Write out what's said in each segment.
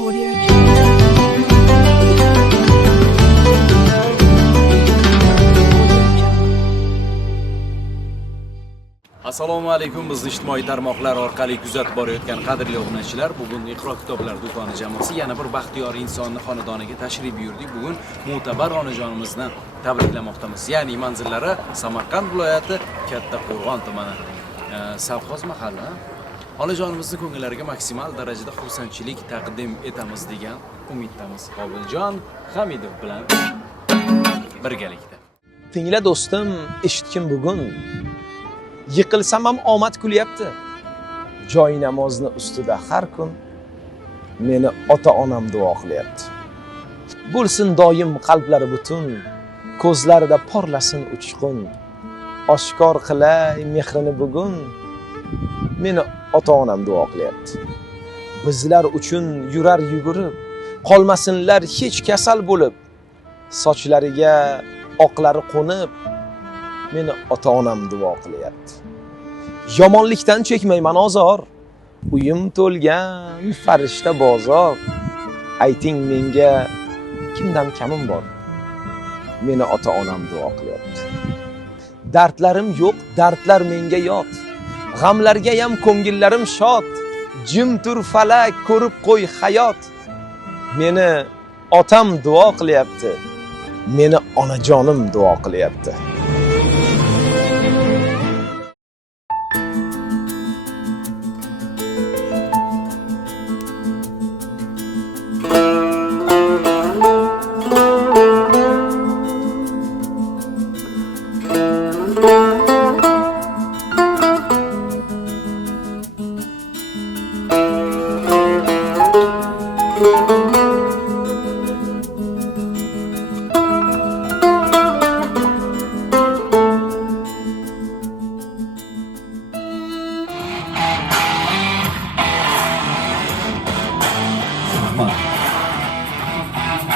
Audio Assalomu alaykum, bizni ijtimoiy tarmoqlar orqali kuzatib borayotgan qadrli obunachilar, bugun Iqro kitoblar do'koni jamoasi yana bir baxtiyor insonni xonadoniga tashrif buyurdik. Bugun Mo'tabar onajonimizni tabriklamoqdamiz. Ya'ni manzillari Samarqand viloyati Kattaqo'rg'on tumani, Savxoz mahalla. Onajonimizni ko'ngillariga maksimal darajada xursandchilik taqdim etamiz degan umiddamiz. Qobiljon Hamidov bilan birgalikda. Tingla do'stim, eshitgin bugun. Yiqilsam ham omad kulyapti. Joy namozni ustida har kun meni ota-onam duo qilyapti. Bo'lsin doim qalblari butun, ko'zlarida porlasin uchqun. Oshkor qilay mehrini bugun meni ota-onam duo qilyapti. Bizlar uchun yurar yugurib, qolmasinlar hech kasal bo'lib. Sochlariga oqlari qo'nib meni ota-onam duo qilyapti. Yomonlikdan chekmayman ozor, uyim to'lgan farishta bozor. Ayting menga kimdan kamim bor? Meni ota-onam duo qilyapti. Dardlarim yo'q, dardlar menga yot. G'amlarga ham ko'ngillarim shod. Jim tur falak, ko'rib qo'y hayot. Meni otam duo qilyapti. Meni onajonim duo qilyapti.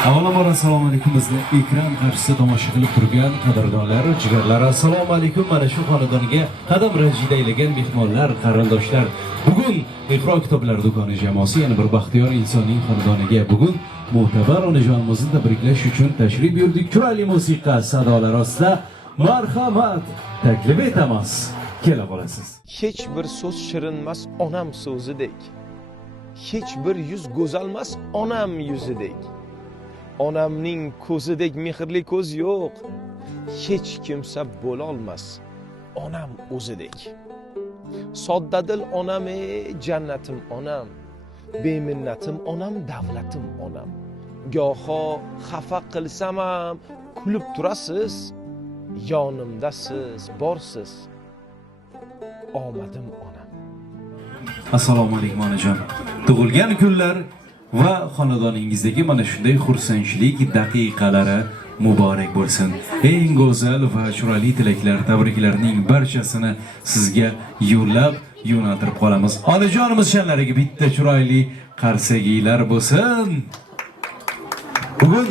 Avvalambor assalomu alaykum, bizni ekran qarshisida tomosha qilib turgan qadrdonlar, jigarlar, assalomu alaykum. Mana shu xonadonga qadam rajida aylagan mehmonlar, qarindoshlar. Bugun Iqro kitoblar do'koni jamoasi yana bir baxtiyor insonning xonadoniga bugun Mo'tabar onajonimizni tabriklash uchun tashrif buyurdik. Chiroyli musiqa sadolari ostida marhamat taklif etamiz. Kela qolasiz. Hech bir so'z shirinmas onam so'zidek. Hech bir yuz go'zalmas onam yuzidek. Onamning ko'zidek mehrli ko'z yo'q. Hech kimsa bo'la olmas onam o'zidek. Soddadil onam, jannatim onam. Beminnatim onam, davlatim onam. Goho xafa qilsam ham kulib turasiz. Yonimdasiz, borsiz. Omadim onam. Assalomu alaykum onajon. Tug'ilgan kunlar va xonadoningizdagi mana shunday xursandchilik daqiqalari muborak bo'lsin. Eng go'zal va chiroyli tilaklar, tabriklarning barchasini sizga yo'naltirib qolamiz. Onajonimiz shanlariga bitta chiroyli qarsagiylar bo'lsin. Bugun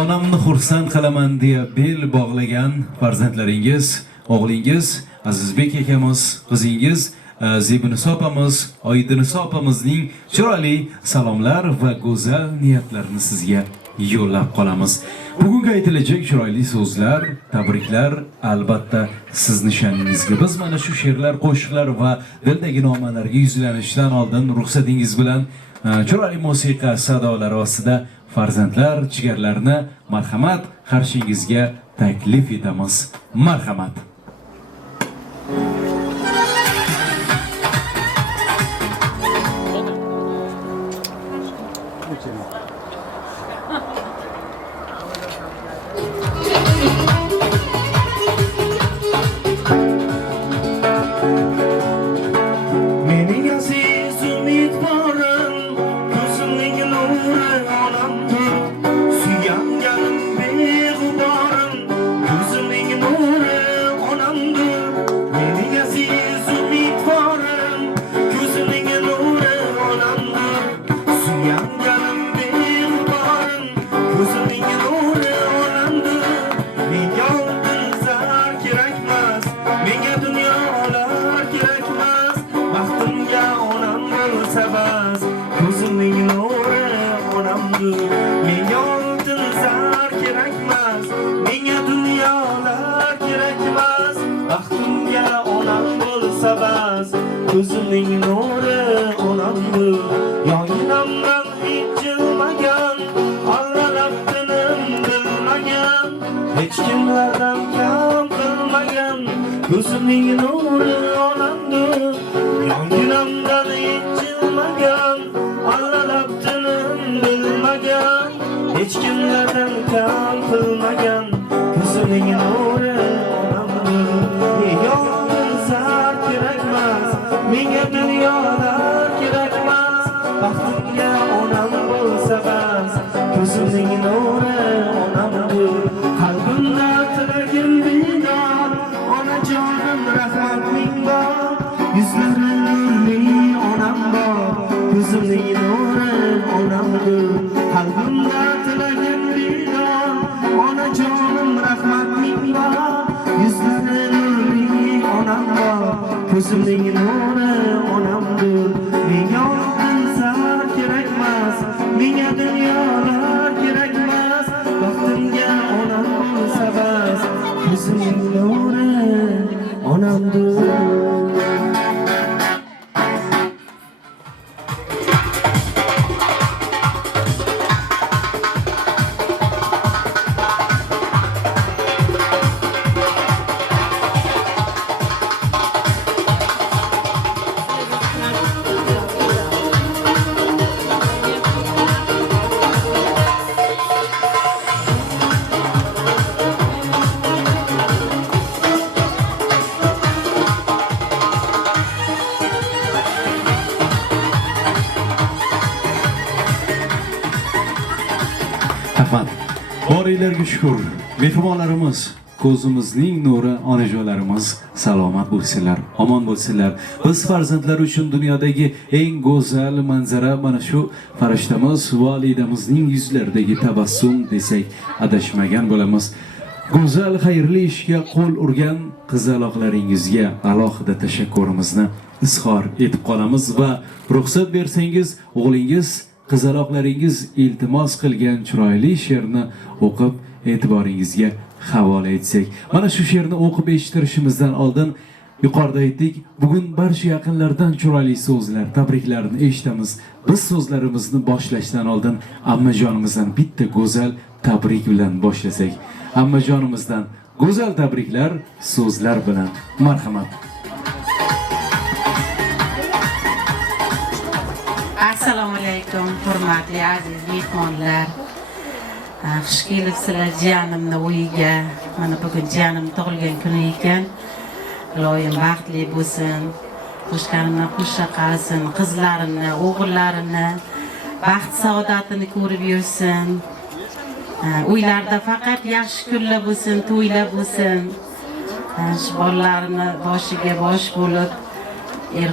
onamni xursand qilaman deya bel bog'lagan farzandlaringiz, o'g'lingiz Azizbek akamiz, qizingiz Zebiniso opamiz, Oydiniso opamizning chiroyli salomlar va go'zal niyatlarini sizga yo'llab qolamiz. Bugungi aytilajak chiroyli so'zlar, tabriklar albatta siz nishoningizga. Biz mana shu she'rlar, qo'shiqlar va dildagi nomalarga yuzlanishdan oldin ruxsatingiz bilan chiroyli musiqa sadolari ostida farzandlar, jigarlarni marhamat qarshingizga taklif etamiz. Marhamat. Mening aziz umidvorim, ko'zimning nuri onamdir. Suyanganim beg'uborim, ko'zimning nuri onamdir. Mening ko'zimning nuri onamdir. Yonginamdan hech jilmagan, Allalab tinim bilmagan, hech kimlardan kam qilmagan, ko'zimning nuri onamdir. Yonginamdan hech jilmagan, Allalab tinim bilmagan, hech kimlardan kam qilmagan, ko'zimning nuri onamdir. Yolg'iz zar kerakmas, menga dunyolar kerakmas, baxtimga onam bo'lsa bas, ko'zimning nuri onamdir. Qalbimda tilagim bino, onajonim rahmat ming bor, yuzlari nurli onam bor, ko'zimning nuri onamdir. Qalbimda tilagim bino, onajonim rahmat ming bor, yuzlari nurli onam bor, ko'zimning nuri onamdir. Menga zar kerakmas, menga dunyolar kerakmas, baxtimga onam bo'lsa bas, ko'zimning nuri onamdir. Rahmat. Boringlarga shukr. Mehmonlarimiz, ko'zimizning nuri onajonlarimiz salomat bo'lsinlar, omon bo'lsinlar. Biz farzandlar uchun dunyodagi eng go'zal manzara mana shu farishtamiz volidamizning yuzlaridagi tabassum desak adashmagan bo'lamiz. Go'zal xayrli ishga qo'l urgan qizaloqlaringizga alohida tashakkurimizni izhor etib qolamiz va ruxsat bersangiz o'g'lingiz qizaloqlaringiz iltimos qilgan chiroyli she'rni o'qib e'tiboringizga havola etsak. Mana shu she'rni o'qib eshittirishimizdan oldin yuqorida aytdik, bugun barcha yaqinlardan chiroyli so'zlar, tabriklarni eshitamiz. Biz so'zlarimizni boshlashdan oldin ammajonimizdan bitta go'zal tabrik bilan boshlasak. Ammajonimizdan go'zal tabriklar so'zlar bilan. Marhamat. Assalomu alaykum, hurmatli aziz mehmonlar. Xush kelibsizlar jiyanimni uyiga. Mana bugun jiyanim tug'ilgan kuni ekan. Iloyim baxtli bo'lsin. Qo'shganimdan qo'shqa qilsin, qizlarimni, o'g'illarimni baxt saodatini ko'rib yursin. Uylarda faqat yaxshi kunlar bo'lsin, to'ylar bo'lsin. Shu bolalarimni boshiga bosh bo'lib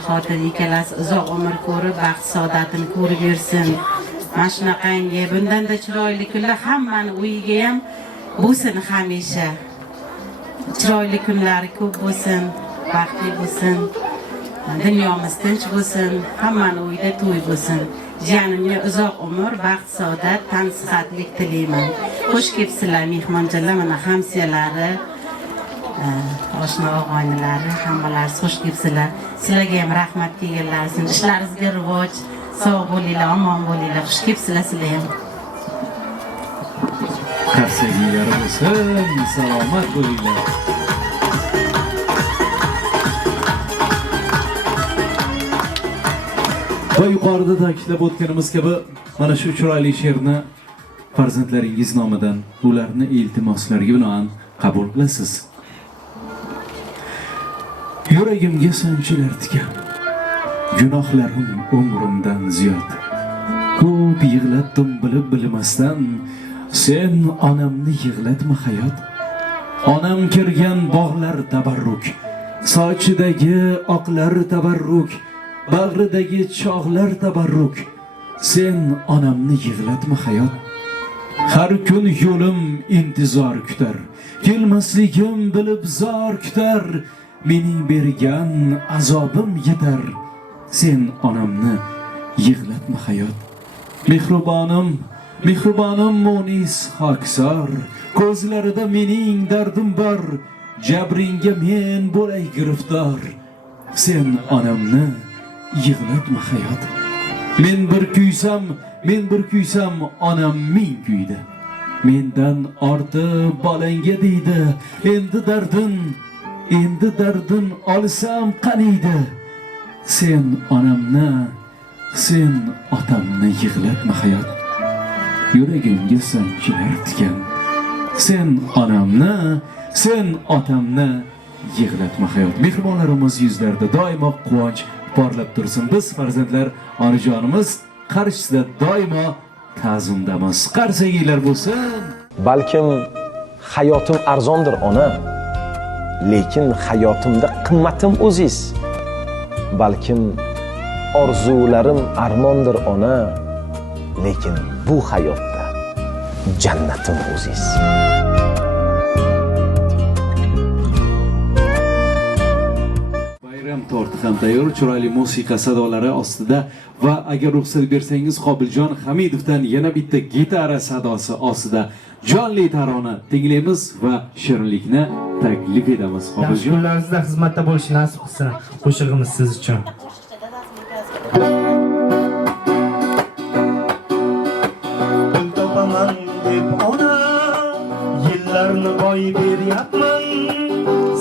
xotin ikkalasi uzoq umr ko'rib, baxt saodatini ko'rib yursin. Mana shunaqangi bundanda chiroyli kunlar hammani uyiga ham bo'lsin hamisha. Chiroyli kunlari ko'p bo'lsin, baxtli bo'lsin. Dunyomiz tinch bo'lsin, hammani uyida to'y bo'lsin. Jiyanimga uzoq umr, baxt saodat, tan sihatlik tilayman. Xush kelibsizlar mehmonjonlar, mana hamsiyalari, oshna og'aynilari, hammalari xush kelibsizlar. Sizlarga ham rahmat kelganlarsiz. Ishlaringizga rivoj, sog' bo'linglar, omon bo'linglar. Xush kelibsizlar sizlar ham. Qarsaginlar bo'lsin, salomat bo'linglar. Va yuqorida ta'kidlab o'tganimiz kabi mana shu chiroyli she'rni farzandlaringiz nomidan ularni iltimoslariga binoan qabul qilasiz. Yuragimga sanchilar tikan, gunohlarim umrimdan ziyod. Ko'p yig'latdim bilib bilmasdan, sen onamni yig'latma hayot. Onam kirgan bog'lar tabarruk, sochidagi oqlar tabarruk, bag'ridagi chog'lar tabarruk. Sen onamni yig'latma hayot. Har kun yo'lim intizor kutar, kelmasligim bilib zor kutar. Mening bergan azobim yetar, sen onamni yig'latma hayot. Mehribonim, mehribonim munis xokisor, ko'zlarida mening dardim bor, jabringga men bo'lay giriftor. sen onamni yig'latma hayot. Men bir kuysam onam ming kuydi. Mendan ortiq bolangga deydi, endi dardin olsam qaniydi. Sen onamni, sen otamni yig'latma hayot. Yuragimga sanchilar tikan. Sen onamni, sen otamni yig'latma hayot. Mehribonlarimiz yuzlarida doimo quvonch porlab tursin. Biz farzandlar onajonimiz qarshisida doimo ta'zimdamiz. Qarsaginglar bo'lsin. Balkim hayotim arzondir ona, lekin hayotimda qimmatim o'ziz. Balkim orzularim armondir ona, lekin bu hayotda jannatim o'ziz. Bayram torti ham tayyor, chiroyli musiqa sadolari ostida va agar ruxsat bersangiz Qobiljon Hamidovdan yana bitta gitara sadosi ostida jonli tarona tinglaymiz va shirinlikni taklif etamiz. Qobiljon, kunlaringizda xizmatda bo'lish nasib qilsin. Qo'shig'imiz siz uchun. Pul topaman deb ona, yillarni boy beryapman.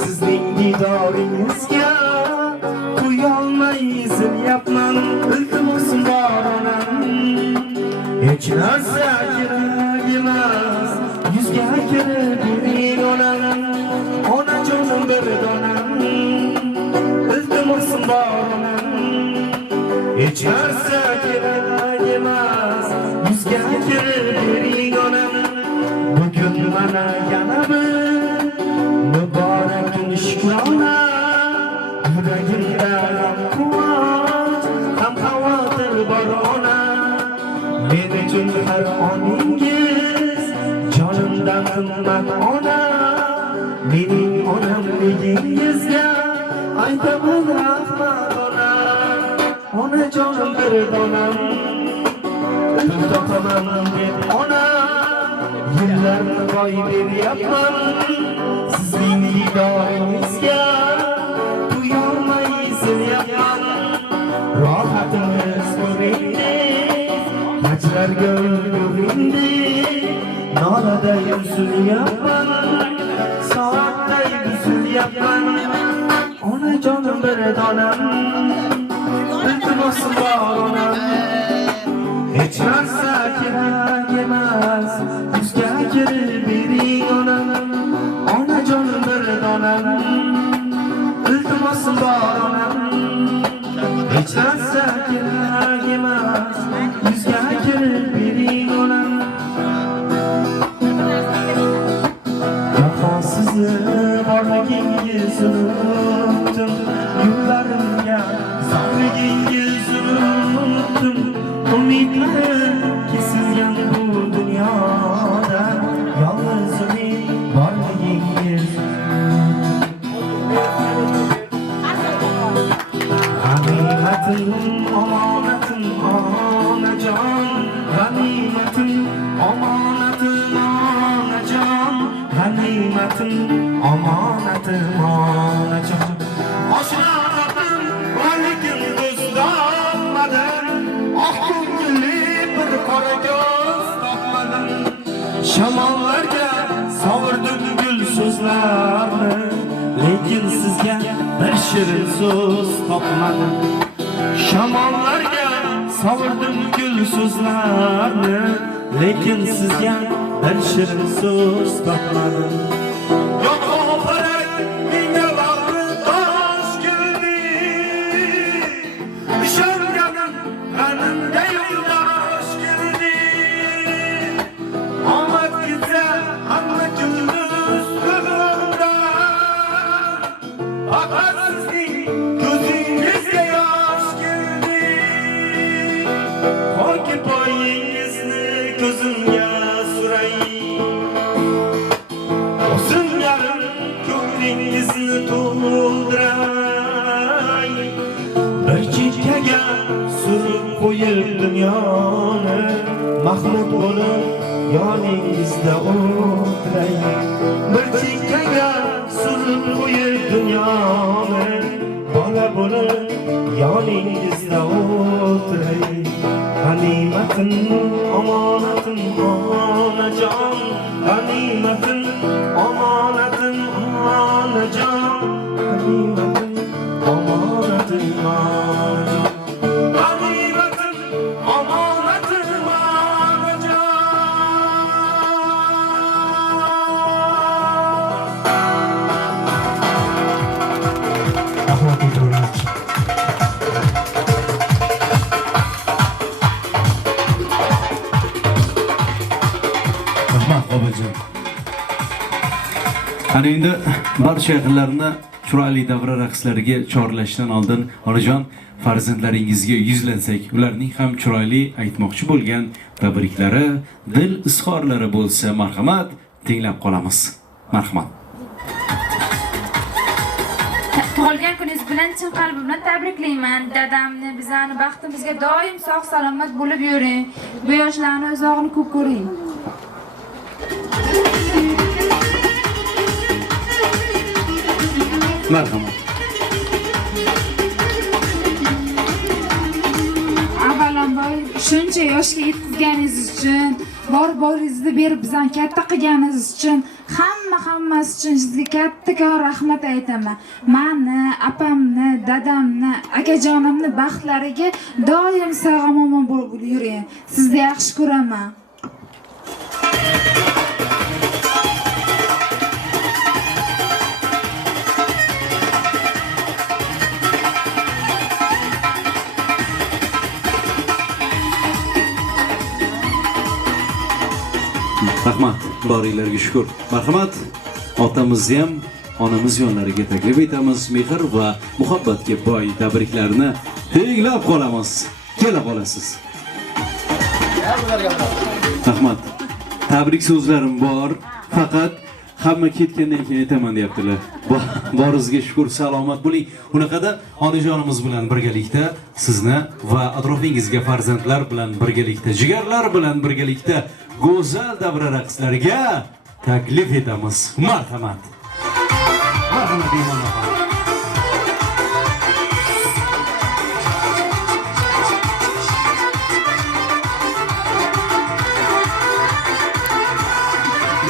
Sizning didoringizga qo'yolmay silyapman. Iltimosim bor onam, hech narsa kerak emas. Yuzga kirib bering onam, onajonim bir donam. Iltimosim bor onam, hech narsa kerak emas. Yuzga kirib bering onam. Bugun mana yana bir muborak kun shukrona. Yuragimda ham quvonch, ham xavotir bor ona. Men uchun har oningiz jonimdan qimmat ona. Mening onamligingizga aytaman rahmat ona. Onajonim bir donam, pul topaman deb ona, yillarni boy beryapman. Sizning didoringizga to'yolmay silyapman. Rohatimiz ko'ringiz, hajlarga ulguringiz. Nolada yuzilyapman, soatday buzilyapman. Onajonim bir donam, iltimosim bor onam. Hech narsa kerak emas, yuzga kirib bering onam. Onajonim bir donam, iltimosim bor onam. Hech narsa kerak emas, yuzga kirib bering onam. Vafosizni borligingiz unutdim, yo'llarimga safligingiz unutdim. Umidlarim kesilgan bu dunyoda, yolg'iz uning borligingiz. G'animatim, omonatim, onajon. G'animatim, omonatim, onajon. G'animatim, omonatim, onajon. Oshnoqim, lekin do'stolmadim. Oq ko'ngilli bir qora ko'z topmadim. Shamollarga sovurdim gul so'zlarni, lekin sizga bir shirin so'z topmadim. Shamollarga sovurdim gul so'zlarni, lekin sizga bir shirin so'z topmadim. Yo'q-oqibat menga bag'ri tosh keldi. Ishonganim g'animga yo'ldosh keldi. Omad ketsa hamma kunduz ko'zimda. Faqat sizning ko'zingizga yosh keldi. Hoki poyingizni ko'zimga suray. O'singarim ko'nglingizni to'ldiray. Bir chekkaga surib qo'yib dunyoni, mahmud bo'lib yoningizda o'tiray. Bir chekkaga surib qo'yib dunyoni, bola G'animatim, omonatim, onajon. G'animatim, omonatim, onajon. G'animatim, omonatim, onajon. Rahmat aytaman. Rahmat Qobiljon. Ana endi barcha yaqinlarni chiroyli davra raqslariga chorlashdan oldin onajon farzandlaringizga yuzlansak, ularning ham chiroyli aytmoqchi bo'lgan tabriklari, dil izhorlari bo'lsa, marhamat, tinglab qolamiz. Marhamat. Tug'ilgan kuningiz bilan chin qalbim bilan tabriklayman. Dadamni, bizani baxtimizga doim sog' salomat bo'lib yuring. Bu yoshlarni uzoqni ko'p ko'ring. Marhamat. Avvalambor shuncha yoshga yetkazganingiz uchun, bor-boringizni berib bizani katta qilganingiz uchun, hammasi uchun sizga kattakon rahmat aytaman. Meni, opamni, dadamni, akajonimni baxtlariga doim sog'-omon bo'lib yuring. Sizni yaxshi ko'raman. Rahmat, boringlarga shukr. Marhamat, otamizni ham onamiz yonlariga taklif etamiz. Mehr va muhabbatga boy tabriklarni tinglab qolamiz. Kela qolasiz. Rahmat. Tabrik so'zlarim bor, faqat hamma ketgandan keyin aytaman deyaptilar. Boringizga shukr, salomat bo'ling. Unaqada onajonimiz bilan birgalikda sizni va atrofingizga farzandlar bilan birgalikda, jigarlar bilan birgalikda go'zal davra raqslariga taklif etamiz. Marhamat. Marhamat deyman.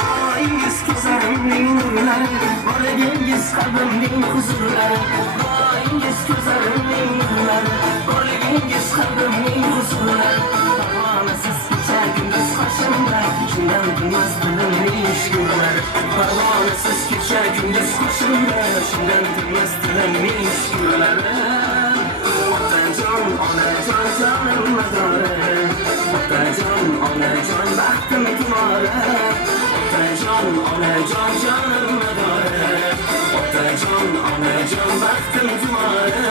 Boyingiz ko'zlarimning nurlari, borligingiz qalbimning huzurlari. Boyingiz ko'zlarimning nurlari, borligingiz qalbimning huzurlari. Parvonasiz kechagimiz qo'shimda, shundan bilmas dilimning ishqilari. Parvonasiz kechagimiz qo'shimda, shundan bilmas dilimning ishqilari. Otajon, onajon, jonim madori. Otajon, onajon, baxtim tumori. Otajon, onajon, jonim madori. Otajon, onajon, baxtim tumori.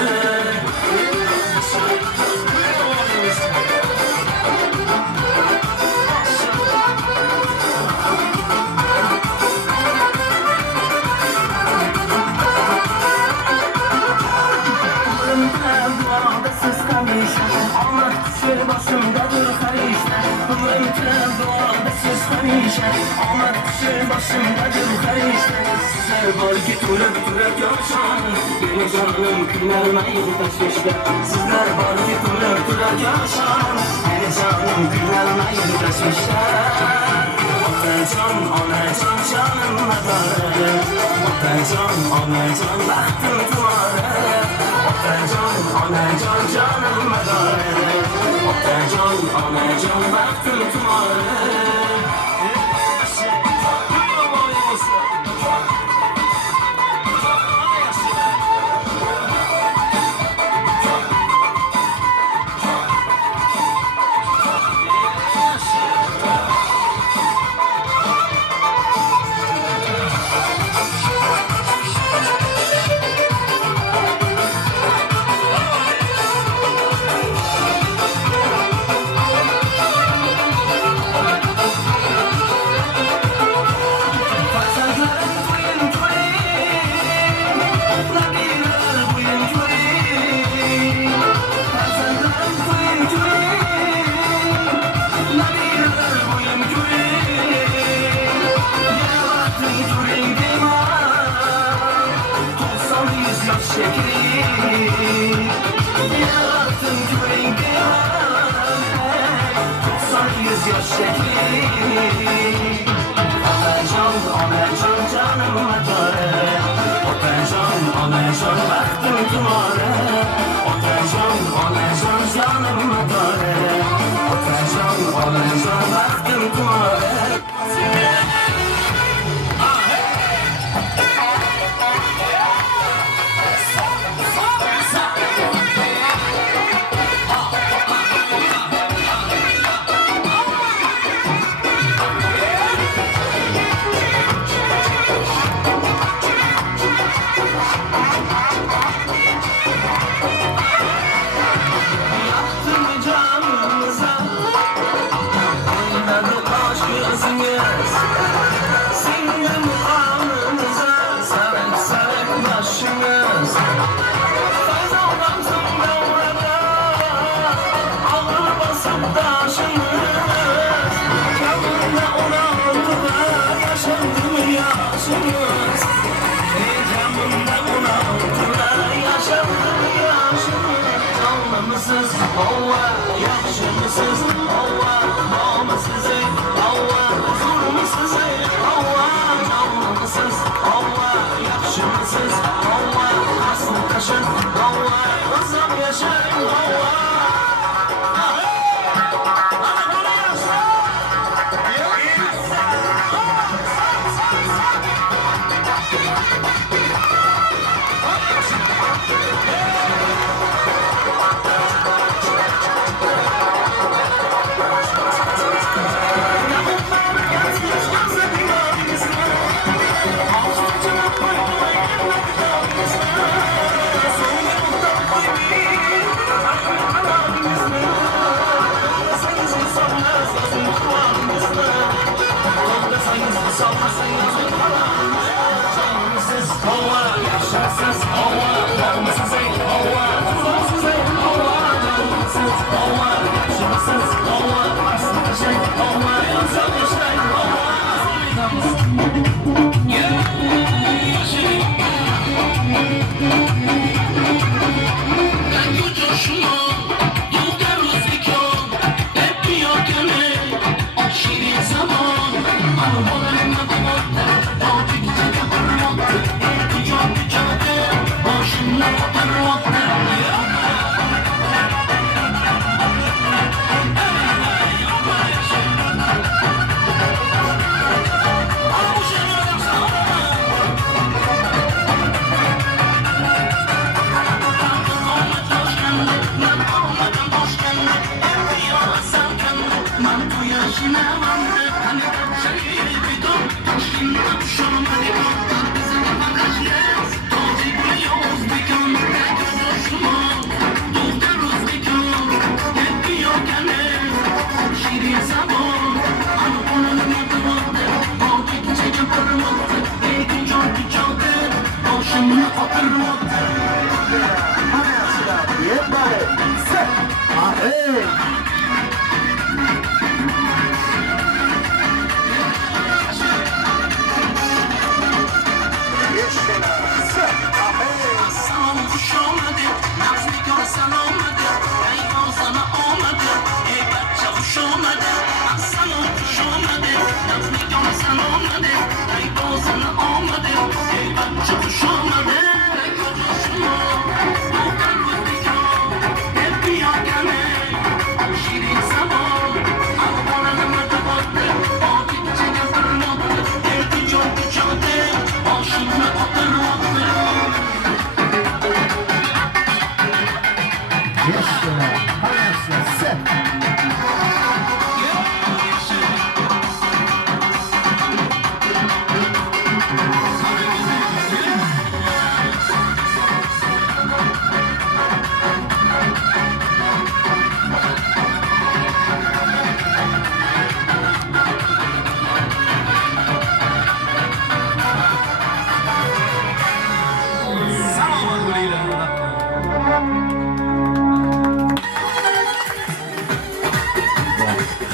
Başımdadır karışlar, ömrümde doğada siz karışlar. Ahmet kışı başımdadır karışlar. Sizler var ki türüp yaşan, beni canım kıymalmayın taşmışlar. Sizler var ki türüp yaşan, beni canım kıymalmayın taşmışlar. Otacan, onacan, canım adarı. Otacan, onacan, bahtım tumarı. Otacan, onacan, canım adarı. Otacan, onacan, bahtım tumarı.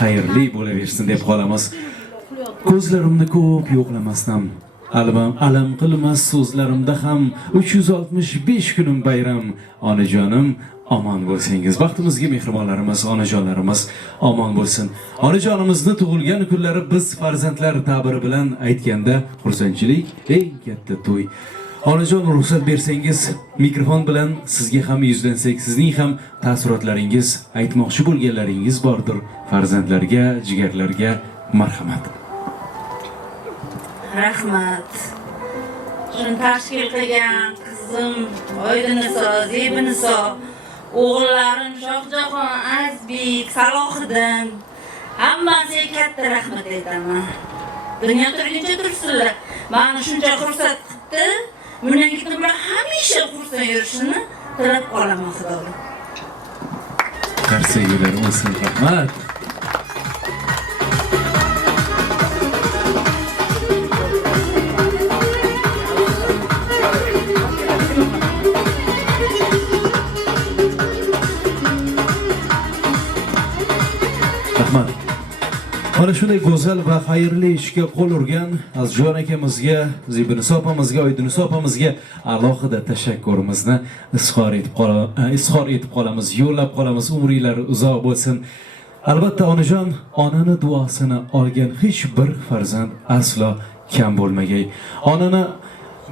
Xayrli bo'laversin deb qolamiz. Ko'zlarimni ko'p yo'qlamasdan, alam qilmas so'zlarimda ham 365 kunim bayram. Onajonim omon bo'lsangiz, baxtimizga mehribonlarimiz, onajonlarimiz omon bo'lsin. Onajonimizni tug'ilgan kunlari biz farzandlar ta'biri bilan aytganda xursandchilik eng katta to'y. Onajon, ruxsat bersangiz, mikrofon bilan sizga ham yuzlansak, sizning ham taassurotlaringiz, aytmoqchi bo'lganlaringiz bordir. Farzandlarga, jigarlarga marhamat. Rahmat. Shuni tashkil qilgan qizim Oydiniso, Zebiniso, o'g'illarim Shohjahon, Azbek, Salohiddin, hammasiga katta rahmat aytaman. Dunyo turguncha tursinlar. Meni shuncha xursand qildi. Bundan keyin ular hamisha xursand yurishini tilab qolaman Xudoga. Qarsagilar olsin, rahmat. Rahmat. Mana shunday go'zal va xayrli ishga qo'l urgan Azjon akamizga, Zebiniso opamizga, Oydiniso opamizga alohida tashakkurimizni izhor etib qolamiz, yo'llab qolamiz. Umringlari uzoq bo'lsin. Albatta onajon, onani duosini olgan hech bir farzand aslo kam bo'lmagay. Onani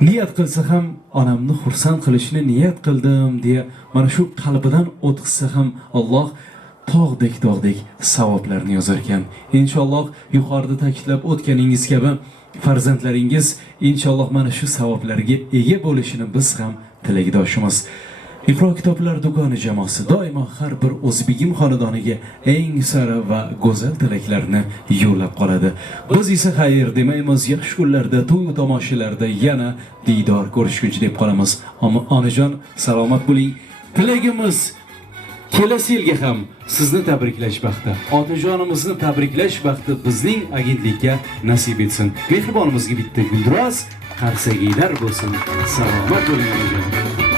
niyat qilsa ham, onamni xursand qilishni niyat qildim deya mana shu qalbidan o'tqizsa ham Alloh tog'dek savoblarni yozar ekan. Inshaalloh yuqorida ta'kidlab o'tganingiz kabi farzandlaringiz inshaalloh mana shu savoblarga ega bo'lishini biz ham tilakdoshimiz. Iqro kitoblar do'koni jamoasi doimo har bir o'zbegim xonadoniga eng sara va go'zal tilaklarni yo'llab qoladi. Biz esa xayr demaymiz, yaxshi kunlarda, to'y tomoshalarda yana diydor ko'rishguncha deb qolamiz. Onajon, salomat bo'ling. Tilagimiz kelasi yilga ham sizni tabriklash baxti, otajonimizni tabriklash baxti bizning agentlikka nasib etsin. Mehribonimizga bitta gulduros qarsagiylar bo'lsin. Salomat bo'ling onajon.